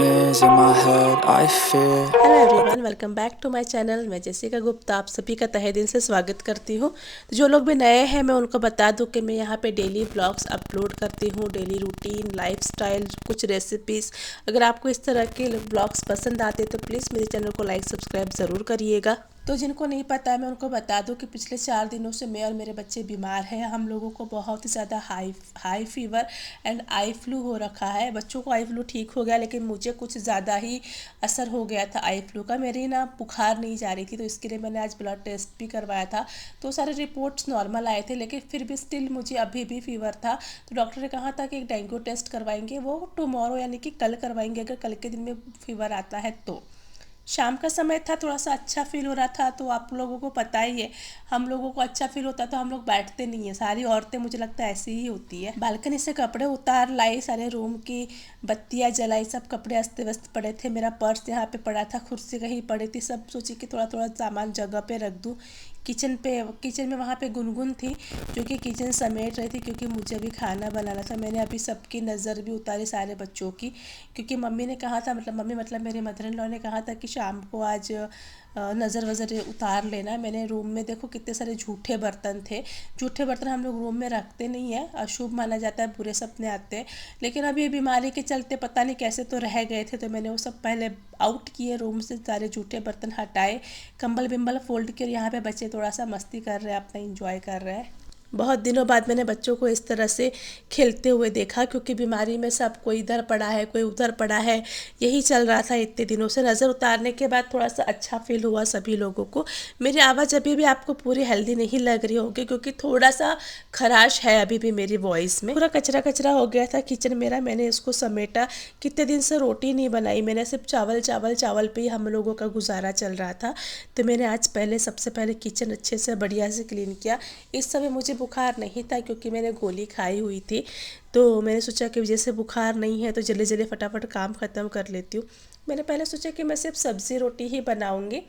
nightmares in my head, I fear. Hello everyone, welcome back to my channel. मैं Jessica Gupta आप सभी का तहे दिल से स्वागत करती हूँ। तो जो लोग भी नए हैं मैं उनको बता दूँ कि मैं यहाँ पे डेली ब्लॉग्स अपलोड करती हूँ, डेली रूटीन, लाइफस्टाइल, कुछ रेसिपीज़। अगर आपको इस तरह के ब्लॉग्स पसंद आते हैं तो प्लीज़ मेरे चैनल को लाइक सब्सक्राइब ज़रूर करिएगा। तो जिनको नहीं पता है मैं उनको बता दूं कि पिछले 4 दिनों से मैं और मेरे बच्चे बीमार हैं। हम लोगों को बहुत ही ज़्यादा high fever and eye flu हो रखा है। बच्चों को आई फ्लू ठीक हो गया लेकिन मुझे कुछ ज़्यादा ही असर हो गया था आई फ्लू का। मेरी ना बुखार नहीं जा रही थी तो इसके लिए मैंने आज ब्लड टेस्ट भी करवाया था। तो सारे रिपोर्ट्स नॉर्मल आए थे लेकिन फिर भी स्टिल मुझे अभी भी फीवर था। तो डॉक्टर ने कहा था कि एक डेंगू टेस्ट करवाएंगे, वो टुमारो यानी कि कल करवाएंगे अगर कल के दिन में फीवर आता है तो। शाम का समय था, थोड़ा सा अच्छा फील हो रहा था। तो आप लोगों को पता ही है, हम लोगों को अच्छा फील होता है तो हम लोग बैठते नहीं है। सारी औरतें मुझे लगता है ऐसी ही होती है। बालकनी से कपड़े उतार लाई, सारे रूम की बत्तियां जलाई, सब कपड़े अस्त व्यस्त पड़े थे। मेरा पर्स यहाँ पे पड़ा था, कुर्सी कहीं पड़ी थी, सब सोची कि थोड़ा थोड़ा सामान जगह पे रख दूँ। किचन में वहाँ पे गुनगुन थी जो कि किचन समेट रही थी क्योंकि मुझे अभी खाना बनाना था। मैंने अभी सबकी नज़र भी उतारी, सारे बच्चों की, क्योंकि मम्मी ने कहा था, मतलब मम्मी मतलब मेरे मदर इन लॉ ने कहा था कि शाम को आज नज़र वज़र उतार लेना। मैंने रूम में देखो कितने सारे झूठे बर्तन थे। झूठे बर्तन हम लोग रूम में रखते नहीं है, अशुभ माना जाता है, बुरे सपने आते हैं। लेकिन अभी बीमारी के चलते पता नहीं कैसे तो रह गए थे, तो मैंने वो सब पहले आउट किए, रूम से सारे झूठे बर्तन हटाए, कंबल बिम्बल फोल्ड किए। यहाँ पे बच्चे थोड़ा सा मस्ती कर रहे हैं, अपना इंजॉय कर रहे हैं। बहुत दिनों बाद मैंने बच्चों को इस तरह से खेलते हुए देखा, क्योंकि बीमारी में सब कोई इधर पड़ा है, कोई उधर पड़ा है, यही चल रहा था इतने दिनों से। नज़र उतारने के बाद थोड़ा सा अच्छा फील हुआ सभी लोगों को। मेरी आवाज़ अभी भी आपको पूरी हेल्दी नहीं लग रही होगी क्योंकि थोड़ा सा खराश है अभी भी मेरी वॉइस में। पूरा कचरा कचरा हो गया था किचन मेरा, मैंने इसको समेटा। कितने दिन से रोटी नहीं बनाई मैंने, सिर्फ चावल चावल चावल पे ही हम लोगों का गुजारा चल रहा था। तो मैंने आज सबसे पहले किचन अच्छे से बढ़िया से क्लीन किया। इस समय मुझे बुखार नहीं था क्योंकि मैंने गोली खाई हुई थी। तो मैंने सोचा कि जैसे बुखार नहीं है तो जल्दी जल्दी फटाफट काम ख़त्म कर लेती हूँ। मैंने पहले सोचा कि मैं सिर्फ सब्ज़ी रोटी ही बनाऊँगी।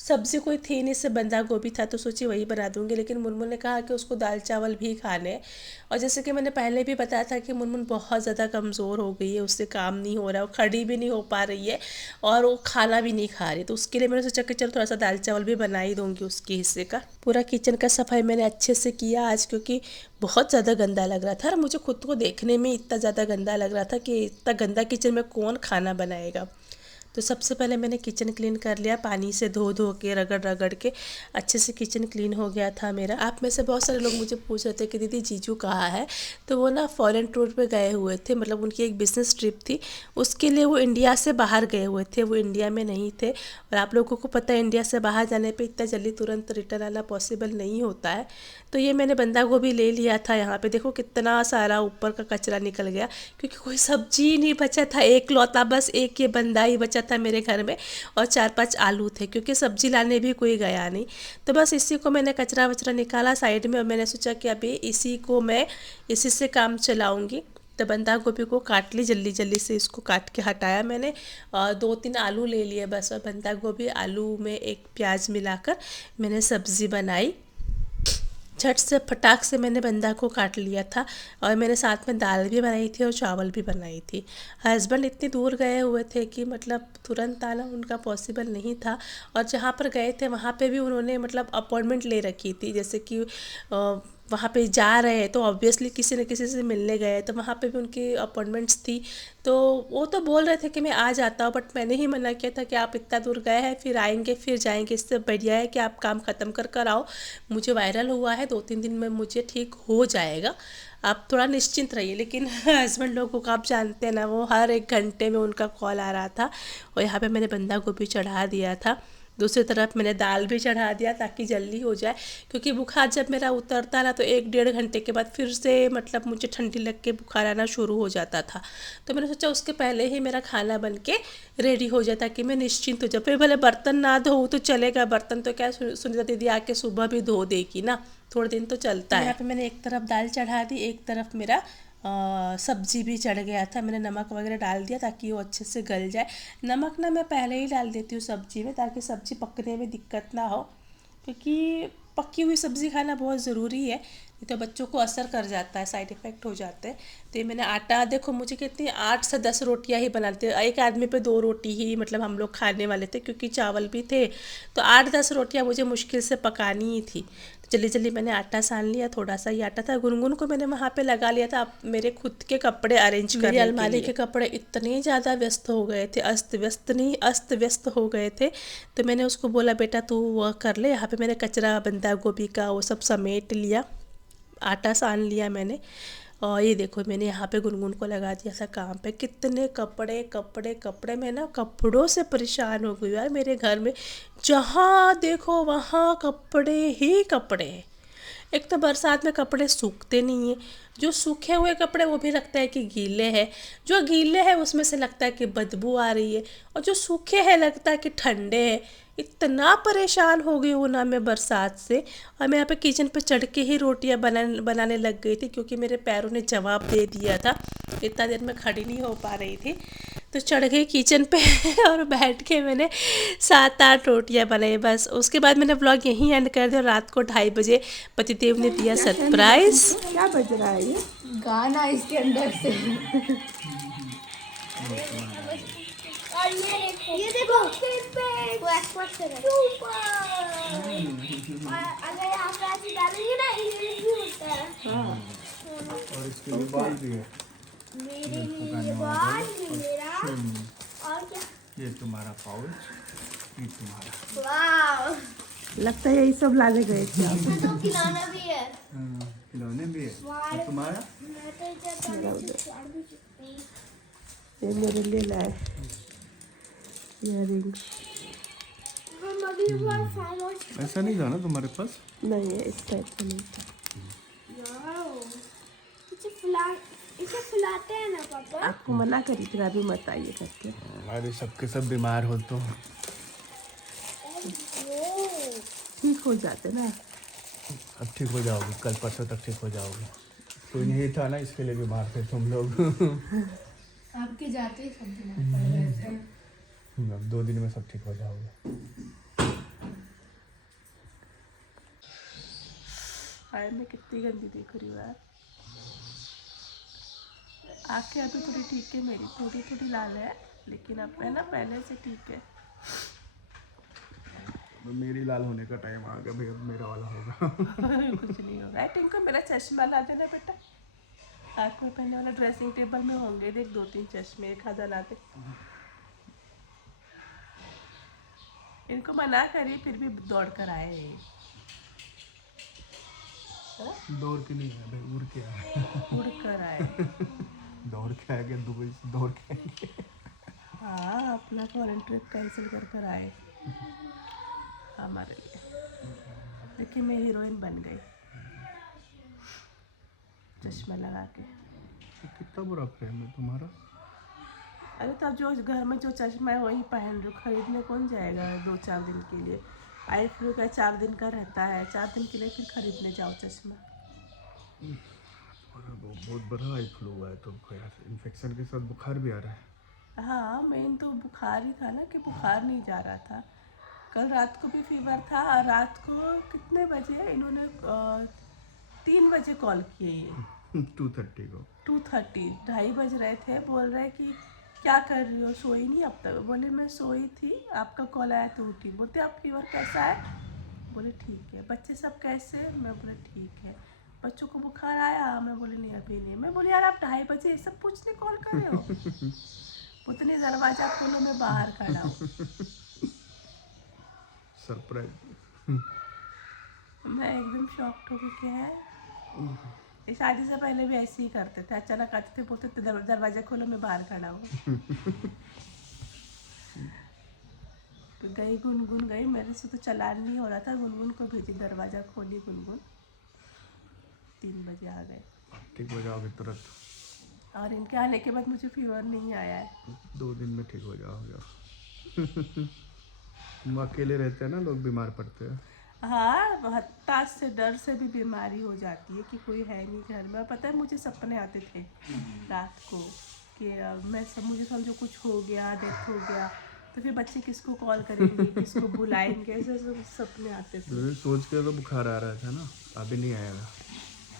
सब्ज़ी कोई थी नहीं, सिर्फ बंधा गोभी था तो सोची वही बना दूंगी। लेकिन मुनमुन ने कहा कि उसको दाल चावल भी खाने हैं। और जैसे कि मैंने पहले भी बताया था कि मुनमुन बहुत ज़्यादा कमज़ोर हो गई है, उससे काम नहीं हो रहा है, वो खड़ी भी नहीं हो पा रही है और वो खाना भी नहीं खा रही। तो उसके लिए मैंने सोचा कि चलो थोड़ा सा दाल चावल भी बना ही दूंगी उसके हिस्से का। पूरा किचन का सफाई मैंने अच्छे से किया आज, क्योंकि बहुत ज़्यादा गंदा लग रहा था और मुझे खुद को देखने में इतना ज़्यादा गंदा लग रहा था कि इतना गंदा किचन में कौन खाना बनाएगा। तो सबसे पहले मैंने किचन क्लीन कर लिया, पानी से धो धो के रगड़ रगड़ के अच्छे से किचन क्लीन हो गया था मेरा। आप में से बहुत सारे लोग मुझे पूछ रहे थे कि दीदी जीजू कहाँ है। तो वो ना फॉरेन टूर पे गए हुए थे, मतलब उनकी एक बिज़नेस ट्रिप थी, उसके लिए वो इंडिया से बाहर गए हुए थे, वो इंडिया में नहीं थे। और आप लोगों को पता है इंडिया से बाहर जाने पे इतना जल्दी तुरंत रिटर्न आना पॉसिबल नहीं होता है। तो ये मैंने बंदा गोभी ले लिया था। यहाँ पे देखो कितना सारा ऊपर का कचरा निकल गया, क्योंकि कोई सब्जी नहीं बचा था, एक लौता बस एक ये बंदा ही बचा था मेरे घर में। और 4-5 आलू थे क्योंकि सब्जी लाने भी कोई गया नहीं। तो बस इसी को मैंने कचरा वचरा निकाला साइड में और मैंने सोचा कि अभी इसी से काम चलाऊँगी। तो बंदा गोभी को काट ली, जल्दी जल्दी से इसको काट के हटाया मैंने। और 2-3 आलू ले लिए बस, और बंदा गोभी आलू में एक प्याज मिलाकर मैंने सब्ज़ी बनाई। झट से फटाक से मैंने बंदा को काट लिया था। और मैंने साथ में दाल भी बनाई थी और चावल भी बनाई थी। हस्बैंड इतनी दूर गए हुए थे कि मतलब तुरंत आना उनका पॉसिबल नहीं था। और जहाँ पर गए थे वहाँ पे भी उन्होंने मतलब अपॉइंटमेंट ले रखी थी, जैसे कि वहाँ पे जा रहे हैं तो ऑब्वियसली किसी न किसी से मिलने गए, तो वहाँ पे भी उनकी अपॉइंटमेंट्स थी। तो वो तो बोल रहे थे कि मैं आ जाता हूँ, बट मैंने ही मना किया था कि आप इतना दूर गए हैं फिर आएंगे फिर जाएंगे, इससे बढ़िया है कि आप काम ख़त्म कर कर आओ। मुझे वायरल हुआ है, 2-3 दिन में मुझे ठीक हो जाएगा, आप थोड़ा निश्चिंत रहिए। लेकिन हस्बैंड लोगों को आप जानते हैं ना, वो हर 1 घंटे में उनका कॉल आ रहा था। और यहाँ पे मैंने बंदा गोभी चढ़ा दिया था, दूसरी तरफ मैंने दाल भी चढ़ा दिया ताकि जल्दी हो जाए। क्योंकि बुखार जब मेरा उतरता ना तो 1-1.5 घंटे के बाद फिर से मतलब मुझे ठंडी लग के बुखार आना शुरू हो जाता था। तो मैंने सोचा उसके पहले ही मेरा खाना बन के रेडी हो जाए ताकि मैं निश्चिंत हो जाऊँ। फिर भले बर्तन ना धोऊँ तो चलेगा, बर्तन तो क्या सुनीता दीदी आके सुबह भी धो देगी ना, थोड़े दिन तो चलता है। यहाँ पे मैंने एक तरफ दाल चढ़ा दी, एक तरफ मेरा सब्जी भी चढ़ गया था। मैंने नमक वगैरह डाल दिया ताकि वो अच्छे से गल जाए। नमक ना मैं पहले ही डाल देती हूँ सब्जी में ताकि सब्जी पकने में दिक्कत ना हो, क्योंकि पकी हुई सब्ज़ी खाना बहुत ज़रूरी है। ये तो बच्चों को असर कर जाता है, साइड इफ़ेक्ट हो जाते हैं। तो ये मैंने आटा देखो, मुझे कितनी 8 से 10 रोटियां ही बनाते हैं, एक आदमी पे 2 रोटी ही मतलब हम लोग खाने वाले थे, क्योंकि चावल भी थे। तो 8-10 रोटियां मुझे मुश्किल से पकानी ही थी। तो जल्दी जल्दी मैंने आटा सान लिया, थोड़ा सा ही आटा था। गुनगुन को मैंने वहाँ पे लगा लिया था अब मेरे खुद के कपड़े अरेंज करने के लिए। मेरी अलमारी के कपड़े इतने ज़्यादा व्यस्त हो गए थे, अस्त व्यस्त नहीं, अस्त व्यस्त हो गए थे। तो मैंने उसको बोला बेटा तू वह कर ले, यहाँ पे मैंने कचरा बंदा गोभी का वो सब समेट लिया, आटा सान लिया मैंने। और ये देखो मैंने यहाँ पे गुनगुन को लगा दिया था काम पे। कितने कपड़े कपड़े कपड़े, मैं ना कपड़ों से परेशान हो गई यार। मेरे घर में जहाँ देखो वहाँ कपड़े ही कपड़े हैं। एक तो बरसात में कपड़े सूखते नहीं हैं, जो सूखे हुए कपड़े वो भी लगता है कि गीले हैं, जो गीले हैं उसमें से लगता है कि बदबू आ रही है, और जो सूखे हैं लगता है कि ठंडे हैं। इतना परेशान हो गई हूँ ना मैं बरसात से। और मैं यहाँ पे किचन पे चढ़ के ही रोटियाँ बनाने लग गई थी, क्योंकि मेरे पैरों ने जवाब दे दिया था, इतना देर में खड़ी नहीं हो पा रही थी। तो चढ़ गई किचन पे और बैठ के मैंने 7-8 रोटियां बनाई बस। उसके बाद मैंने ब्लॉग यहीं एंड कर दिया। रात को 2:30 बजे पतिदेव ने दिया सरप्राइज। क्या बज रहा है ये गाना इसके अंदर से। और ये देखो वो एक्सपोर्ट से है और अगर यहाँ पे ऐसे डालेंगे ना ये भी होता है। हाँ। और इसके लिए बाल भी है, मेरे लिए बाल मेरा और क्या ये तुम्हारा पाउच, ये तुम्हारा। वाह, लगता है यही सब लाने गए थे आप। इसमें तो खिलौना भी है। खिलौने भी है। और तुम्हारा मैं तो इधर छोड़ भी चुकी। ये मेरे लिए लाए इयररिंग्स। हम अगली बार फार्म हाउस ऐसा नहीं था ना तुम्हारे पास? नहीं है इस टाइप का नहीं था। इसे फुलाते हैं ना पापा। आपको मना करी थी अभी मत आइए करके। अरे सबके सब बीमार हो तो ठीक हो जाते ना। अब ठीक हो जाओगे, कल परसों तक ठीक हो जाओगे। कोई नहीं था ना इसके लिए बीमार थे तुम लोग। आपके जाते ही सब बीमार पड़ गए थे। अब 2 दिन में सब ठीक हो जाओगे। हाय मैं कितनी गंदी देख रही हूँ यार। आँखें अभी थोड़ी ठीक है मेरी, थोड़ी थोड़ी लाल है, लेकिन अब है ना पहले से ठीक है। मेरी लाल होने का टाइम आ गया भाई, अब मेरा वाला होगा। कुछ नहीं होगा। टिंको मेरा चश्मा ला देना बेटा, आँख में पहनने वाला ड्रेसिंग टेबल में होंगे देख 2-3 चश्मे, एक आधा ला दे। इनको मना करिए फिर भी दौड़ कर आए। दौड़ के नहीं है भाई, उड़ के आए। उड़ कर आए। दौड़ के आएंगे, दुबई से दौड़ के आएंगे। हाँ अपना फॉरेन ट्रिप कैंसिल कर कर आए हमारे लिए। देखिए मैं हीरोइन बन गई चश्मा लगा के। कितना बुरा फ्रेम है तुम्हारा। अरे तब जो घर में जो चश्मा है वही पहन लो, खरीदने कौन जाएगा 2-4 दिन के लिए। आई फ्लू का 4 दिन का रहता है, 4 दिन के लिए फिर खरीदने जाओ चश्मा। बहुत बड़ा आई फ्लू हुआ है तुमको यार, इन्फेक्शन के साथ बुखार भी आ रहा है। हाँ मेन तो बुखार ही था ना, कि बुखार नहीं जा रहा था। कल रात को भी फीवर था, और रात को कितने बजे इन्होंने 3 बजे कॉल किए ये 2:30 को 2:30, 2:30 बज रहे थे। बोल रहे कि क्या कर रही हो, सोई नहीं अब तक। बोले मैं सोई थी, आपका कॉल आया तो उठी। बोलते आप फीवर कैसा है, बोले ठीक है। बच्चे सब कैसे, मैं बोले ठीक है। बच्चों को बुखार आया, मैं बोले नहीं अभी नहीं। मैं बोले यार आप 2:30 बजे ये सब पूछने कॉल कर रहे हो। उतने दरवाजा खोलो मैं बाहर खड़ा हूँ। सरप्राइज। मैं एकदम शॉक्ड हो गई क्या है। ये शादी से पहले भी ऐसे ही करते थे, अचानक आते थे बोलते थे दरवाजा खोलो मैं बाहर खड़ा हूँ। तो गई गुनगुन गई, मेरे से तो चलान नहीं हो रहा था। गुनगुन को भेजी, दरवाजा खोली गुनगुन, 3 बजे आ गए। ठीक हो जाओगे तुरंत। और इनके आने के बाद मुझे फीवर नहीं आया है। 2 दिन में ठीक हो जाओगे। तुम अकेले रहते हैं ना, लोग बीमार पड़ते हैं। हाँ हताश से डर से भी बीमारी हो जाती है कि कोई है नहीं घर में। पता है मुझे सपने आते थे रात को कि मुझे समझो कुछ हो गया, डेथ हो गया, तो फिर बच्चे किसको कॉल करेंगे, किसको बुलाएंगे, ऐसे सब सपने आते थे। सोच के तो बुखार आ रहा था ना, अभी नहीं आएगा।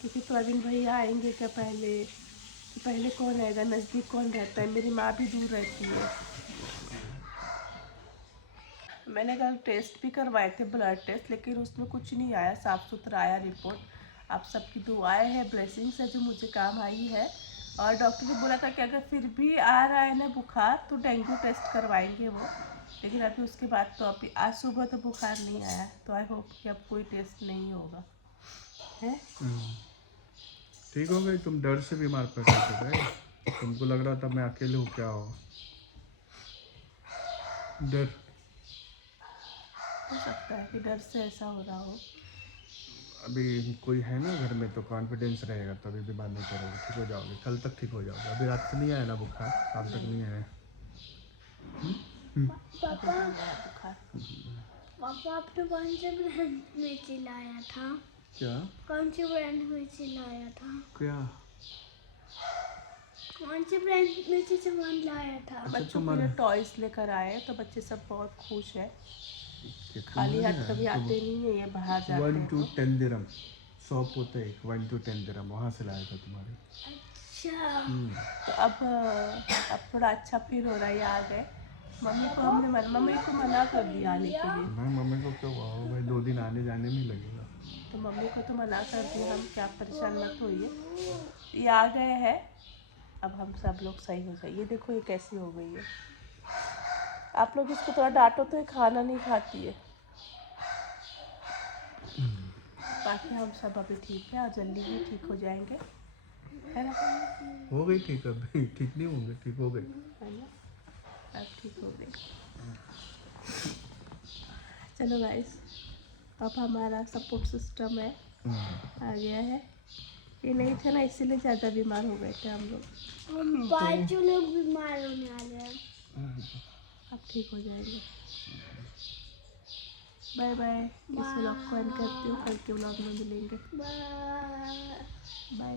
क्योंकि प्रवीण भैया आएंगे क्या पहले, तो पहले कौन आएगा, नज़दीक कौन रहता है, मेरी माँ भी दूर रहती है। मैंने कल टेस्ट भी करवाए थे, ब्लड टेस्ट, लेकिन उसमें कुछ नहीं आया, साफ़ सुथरा आया रिपोर्ट। आप सबकी दुआएं हैं, ब्लेसिंग्स है जो मुझे काम आई है। और डॉक्टर ने बोला था कि अगर फिर भी आ रहा है ना बुखार तो डेंगू टेस्ट करवाएंगे वो, लेकिन अभी उसके बाद तो अभी आज सुबह तो बुखार नहीं आया, तो आई होप कि अब कोई टेस्ट नहीं होगा है। ठीक हो गई? तुम डर से बीमार पड़ रहे थे, तुमको लग रहा था मैं अकेले हूँ, क्या हो डर। हो सकता है कि डर से ऐसा हो रहा हो। अभी कोई है ना घर में तो कॉन्फिडेंस रहेगा, तभी बीमार नहीं पड़ोगे, ठीक हो जाओगे, कल तक ठीक हो जाओगे। अभी रात से नहीं आया ना बुखार, शाम तक नहीं आया। पापा बुखार पापा आपने कौन से ब्रांड में चिल्लाया था? क्या? कौन से ब्रांड में चिल्लाया था? क्या? कौन से ब्रांड में से सामान लाया था? बच्चों के लिए टॉयज लेकर आए तो बच्चे सब बहुत खुश है। खाली हाथ कभी आते नहीं है, ये बाहर जाते 1 हैं to तो। 10 दिरहम शॉप होता है, 1 to 10 दिरहम, वहाँ से लाया था तुम्हारे। अच्छा तो अब थोड़ा अच्छा फील हो रहा है, ये आ गए। मम्मी को मना कर दिया आने के लिए, मैं मम्मी को क्या हुआ भाई, 2 दिन आने जाने में ही लगेगा। तो मम्मी को तो मना कर दिया, हम क्या परेशान मत होइए, ये आ गए हैं। अब हम सब लोग सही हो जाए। ये देखो ये कैसी हो गई है, आप लोग इसको थोड़ा डांटो तो ये खाना नहीं खाती है। बाकी हम सब अभी ठीक है और जल्दी ही ठीक हो जाएंगे, है ना। हो गई ठीक, अभी ठीक नहीं होंगे, ठीक हो गई है ना, अब ठीक हो गई। चलो गाइस, अब हमारा सपोर्ट सिस्टम है आ गया है। ये नहीं था ना, इसीलिए ज़्यादा बीमार हो गए थे हम लोग। हम 5 लोग बीमार होने वाले हैं। अब ठीक हो जाएंगे। Bye bye. इस व्लॉग को एंड करती हूँ, कल के व्लॉग में मिलेंगे। बाय। बाय।